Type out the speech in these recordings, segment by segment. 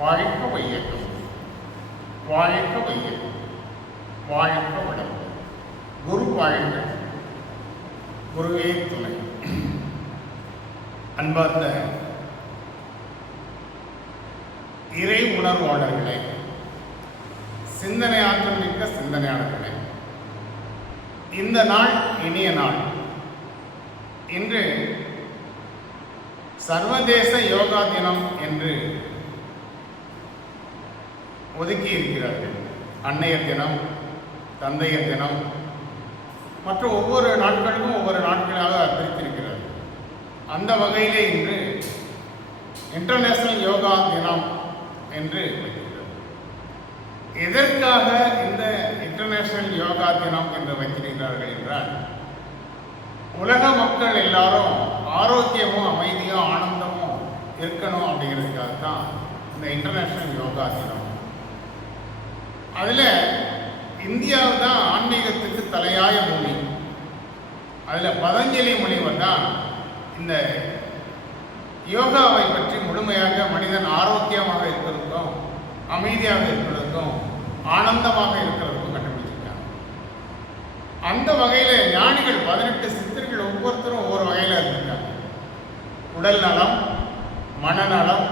வாழ்க வையகம், வாழ்க வையகம், வாழ்க வளம். குரு வாழ்க, குருவே துணை. அன்பார்ந்த இறை உணர்வாளர்களே, சிந்தனை ஆற்றல் மிக்க சிந்தனையாளர்களே, இந்த நாள் இனிய நாள். இன்று சர்வதேச யோகா தினம் என்று ஒதுக்கி இருக்கிறார்கள். அன்னையர் தினம், தந்தையர் தினம் மற்றும் ஒவ்வொரு நாட்களுக்கும் ஒவ்வொரு நாட்களாக பிரித்திருக்கிறார்கள். அந்த வகையிலே இன்று இன்டர்நேஷனல் யோகா தினம் என்று வைத்திருக்கிறார். எதற்காக இந்த இன்டர்நேஷனல் யோகா தினம் என்று வைத்திருக்கிறார்கள் என்றால், உலக மக்கள் எல்லாரும் ஆரோக்கியமும் அமைதியும் ஆனந்தமும் இருக்கணும் அப்படிங்கிறதுக்காக தான் இந்த இன்டர்நேஷனல் யோகா தினம். அதில் இந்தியாவு தான் ஆன்மீகத்துக்கு தலையாய மொழி. அதில் பதஞ்சலி முனிவர் தான் இந்த யோகாவை பற்றி முழுமையாக மனிதன் ஆரோக்கியமாக இருக்கிறதுக்கும் அமைதியாக இருக்கிறதுக்கும் ஆனந்தமாக இருக்கிறதுக்கும் கண்டுபிடிச்சிருக்காங்க. அந்த வகையில் ஞானிகள் 18 சித்தர்கள் ஒவ்வொருத்தரும் ஒவ்வொரு வகையில் இருந்திருக்காங்க. உடல் நலம், மனநலம்,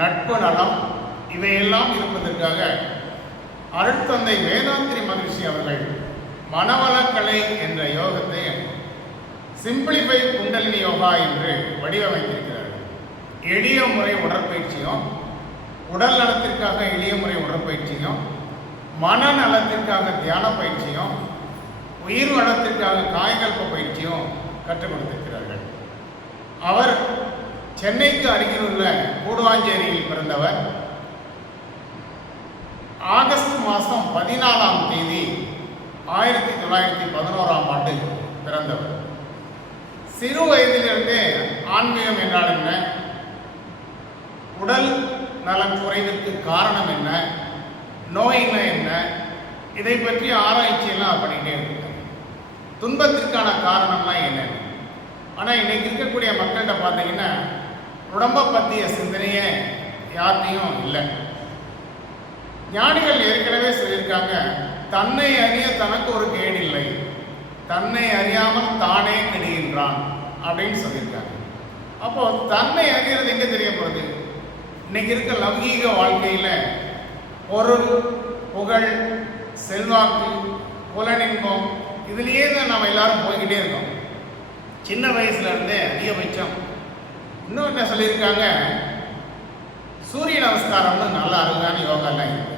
நட்பு நலம் இவையெல்லாம் இருப்பதற்காக அருட்தந்தை வேதாந்திரி மகிழ்ச்சி அவர்கள் மனவளக்கலை என்ற யோகத்தை சிம்பிளிஃபை குண்டலினி யோகா என்று வடிவமைத்திருக்கிறார்கள். எளிய முறை உடற்பயிற்சியும், உடல் நலத்திற்காக எளிய முறை உடற்பயிற்சியும், மனநலத்திற்காக தியான பயிற்சியும், உயிர் வளத்திற்காக காயகல்ப பயிற்சியும் கற்றுக் கொடுத்திருக்கிறார்கள். அவர் சென்னைக்கு அருகில் உள்ள கூடுவாஞ்சேரியில் பிறந்தவர். ஆகஸ்ட் மாதம் 14ஆம் தேதி 1911ஆம் ஆண்டு பிறந்தவர். சிறு வயதிலிருந்தே ஆன்மீகம் என்றால் என்ன, உடல் நலம் குறைவிற்கு காரணம் என்ன, நோயின்மை என்ன, இதை பற்றி ஆராய்ச்சியெல்லாம் பண்ணிகிட்டே இருக்காங்க. துன்பத்திற்கான காரணம்லாம் என்ன. ஆனால் இன்னைக்கு இருக்கக்கூடிய மக்கள்கிட்ட பார்த்தீங்கன்னா உடம்பை பற்றிய சிந்தனையே யார்கிட்டையும் இல்லை. ஞானிகள் ஏற்கனவே சொல்லியிருக்காங்க, தன்னை அறிய தனக்கு ஒரு கேடு இல்லை, தன்னை அறியாமல் தானே கெடுகின்றான் அப்படின்னு சொல்லியிருக்காங்க. அப்போ தன்னை அறிகிறது எங்கே தெரிய போகிறது? இன்னைக்கு இருக்க லௌகீக வாழ்க்கையில் பொருள், புகழ், செல்வாக்கு, புலனின்பம் இதுலேயே தான் நாம் எல்லாரும் போய்கிட்டே இருக்கோம். சின்ன வயசுல இருந்தே அதிகபட்சம். இன்னும் என்ன சொல்லியிருக்காங்க, சூரிய நமஸ்காரம்னு நல்ல அருமையான யோகாலாம் இருக்கு.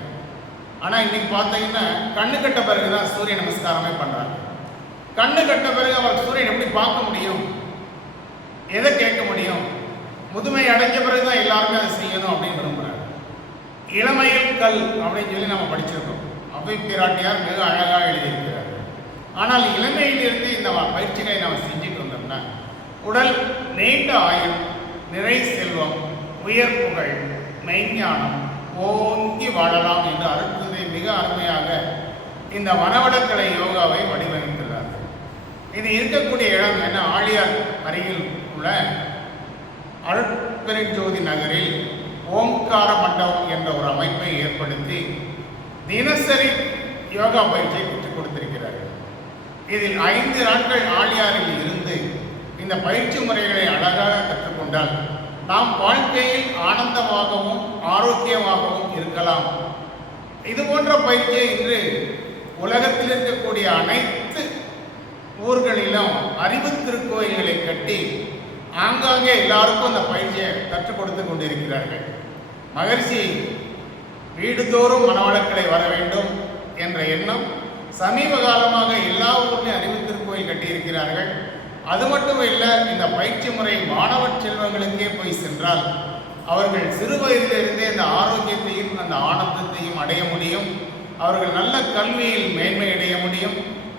ஆனால் இன்னைக்கு பார்த்தீங்கன்னா கண்ணு கட்ட பிறகு தான் சூரிய நமஸ்காரமே பண்ணுறாங்க. கண்ணு கட்ட பிறகு அவர் சூரியன் எப்படி பார்க்க முடியும், எதை கேட்க முடியும்? முதுமை அடைஞ்ச பிறகு தான் எல்லாருமே அதை செய்யணும் அப்படின்னு விரும்புகிறாங்க. இளமையில் கல் அப்படின்னு சொல்லி நம்ம படிச்சிருக்கோம். அவை பிராட்டியார் மிக அழகாக எழுதியிருக்கிறார்கள். ஆனால் இளமையிலிருந்து இந்த பயிற்சிகளை நம்ம செஞ்சுட்டு வந்தோம்னா உடல் நீண்ட ஆயுள், நிறை செல்வம், உயர் புகழ், மெய்ஞானம் ஓங்கி வாழலாம் என்று அருட்தந்தை மிக அருமையாக இந்த மனவளக்கலை யோகாவை வடிவமைத்துள்ளார்கள். இது இருக்கக்கூடிய இடம் என்ன, ஆழியார் அருகில் உள்ள அருட்பெருஞ்சோதி நகரில் ஓம்கார மண்டபம் என்ற ஒரு அமைப்பை ஏற்படுத்தி தினசரி யோகா பயிற்சியை கற்றுக் கொடுத்திருக்கிறார்கள். இதில் 5 நாட்கள் ஆழியாரில் இருந்து இந்த பயிற்சி முறைகளை அழகாக கற்றுக்கொண்டால் நாம் வாழ்க்கையில் ஆனந்தமாகவும் ஆரோக்கியமாகவும் இருக்கலாம். இது போன்ற பயிற்சியை இன்று உலகத்தில் இருக்கக்கூடிய அனைத்து ஊர்களிலும் அறிவு திருக்கோயில்களை கட்டி ஆங்காங்கே எல்லாருக்கும் அந்த பயிற்சியை கற்றுக் கொடுத்து கொண்டிருக்கிறார்கள். மகரிஷி வீடுதோறும் மனவளக்கலை வர வேண்டும் என்ற எண்ணம் சமீப காலமாக எல்லா ஊர்லையும் அறிவு திருக்கோயில் கட்டியிருக்கிறார்கள். அது மட்டும் இல்லை, இந்த பயிற்சி முறை மாணவ செல்வங்களுக்கே போய் சென்றால் அவர்கள் சிறு வயதிலிருந்தே அந்த ஆரோக்கியத்தையும் அந்த ஆனந்தத்தையும் அடைய முடியும். அவர்கள் நல்ல கல்வியில் மேன்மை அடைய முடியும்.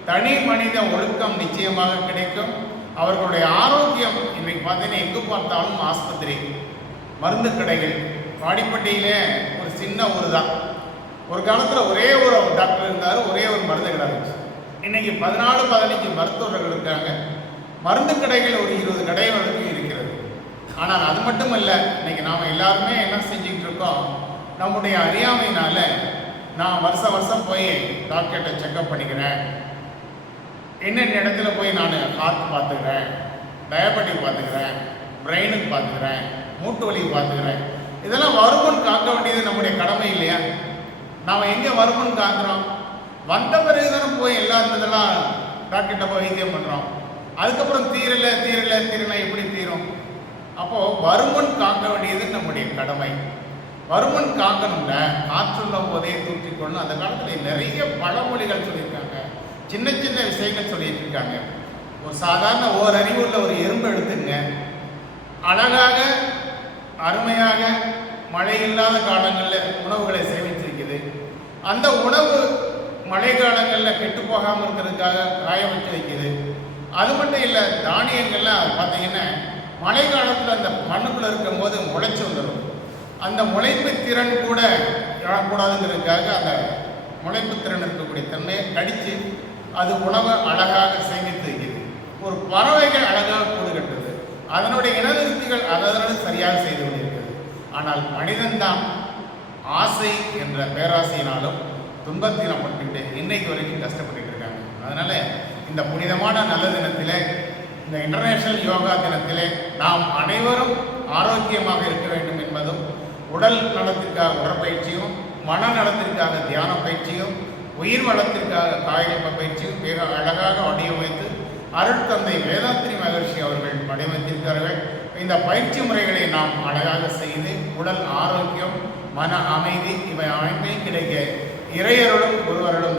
தனி மனித ஒழுக்கம் நிச்சயமாக கிடைக்கும். அவர்களுடைய ஆரோக்கியம் இன்னைக்கு பார்த்தீங்கன்னா எங்கு பார்த்தாலும் ஆஸ்பத்திரி, மருந்து கடைகள். வாடிப்பட்டியிலே ஒரு சின்ன ஊர் தான். ஒரு காலத்தில் ஒரே ஒரு டாக்டர் இருந்தார், ஒரே ஒரு மருந்து கடை இருந்துச்சு. இன்னைக்கு 14-15 மருத்துவர்கள் இருக்காங்க. மருந்து கடைகள் ஒரு 20 கடை வரைக்கும் இருக்கிறது. ஆனால் அது மட்டும் இல்லை, இன்னைக்கு நாம் எல்லாருமே என்ன செஞ்சுக்கிட்டு இருக்கோம், நம்முடைய அறியாமையினால நான் வருஷம் போய் டாக்டர்கிட்ட செக்அப் பண்ணிக்கிறேன், என்னென்ன இடத்துல போய் நான் ஹார்ட் பார்த்துக்கிறேன், டயபெட்டிக் பார்த்துக்கிறேன், பிரெயினுக்கு பார்த்துக்கிறேன், மூட்டு வலிக்கு பார்த்துக்கிறேன். இதெல்லாம் வருமுன் காக்க வேண்டியது நம்முடைய கடமை இல்லையா? நாம் எங்கே வருமுன் காக்கிறோம்? வந்த பிறகு தானே போய் எல்லா இதெல்லாம் டாக்டர்கிட்ட போய் வைத்தியம் பண்ணுறோம். அதுக்கப்புறம் தீரலை எப்படி தீரும்? அப்போது வருமுன் காக்க வேண்டியது நம்முடைய கடமை. வருமுன் காக்கணும்னா காற்றுள்ள போதே தூற்றிக்கொள்ளணும். அந்த காலத்தில் நிறைய பழமொழிகள் சொல்லியிருக்காங்க, சின்ன சின்ன விஷயங்கள் சொல்லிட்டு இருக்காங்க. ஒரு சாதாரண ஓரறிவுள்ள ஒரு எறும்பு எடுத்துங்க, அழகாக அருமையாக மழை இல்லாத காலங்களில் உணவுகளை சேமிச்சிருக்குது. அந்த உணவு மழை காலங்களில் கெட்டு போகாமல் இருக்கிறதுக்காக காய வச்சு வைக்குது. அது மட்டும் இல்லை, தானியங்கள்லாம் பார்த்தீங்கன்னா மழை காலத்தில் அந்த மண்ணுக்குள்ளே இருக்கும் போது முளைச்சி வந்துடும். அந்த முளைப்பு திறன் கூட எழக்கூடாதுங்கிறதுக்காக அந்த முளைப்பு திறன் இருக்கக்கூடிய தன்மையை கடித்து அது உணவை அழகாக சேமித்து வைக்குது. ஒரு பறவைகள் அழகாக கூடு கட்டுது, அதனுடைய இனவிருத்திகள் அதனுடன் சரியாக செய்து கொண்டிருக்கிறது. ஆனால் மனிதன்தான் ஆசை என்ற பேராசையினாலும் துன்பத்தினப்பட்டு இன்னைக்கு வரைக்கும் கஷ்டப்பட்டு இருக்காங்க. அதனால இந்த புனிதமான நல்ல தினத்திலே, இந்த இன்டர்நேஷனல் யோகா தினத்திலே நாம் அனைவரும் ஆரோக்கியமாக இருக்க வேண்டும் என்பதும், உடல் நலத்திற்காக உடற்பயிற்சியும், மன நலத்திற்காக தியான பயிற்சியும், உயிர் வளத்திற்காக காயகல்ப பயிற்சியும் மிக அழகாக வடிவமைத்து அருட்தந்தை வேதாத்ரி மகர்ஷி அவர்கள் வடிவமைத்திருக்கிறார்கள். இந்த பயிற்சி முறைகளை நாம் அழகாக செய்து உடல் ஆரோக்கியம், மன அமைதி இவை அனைத்தையும் கிடைக்க இறையருடன் ஒருவருடன்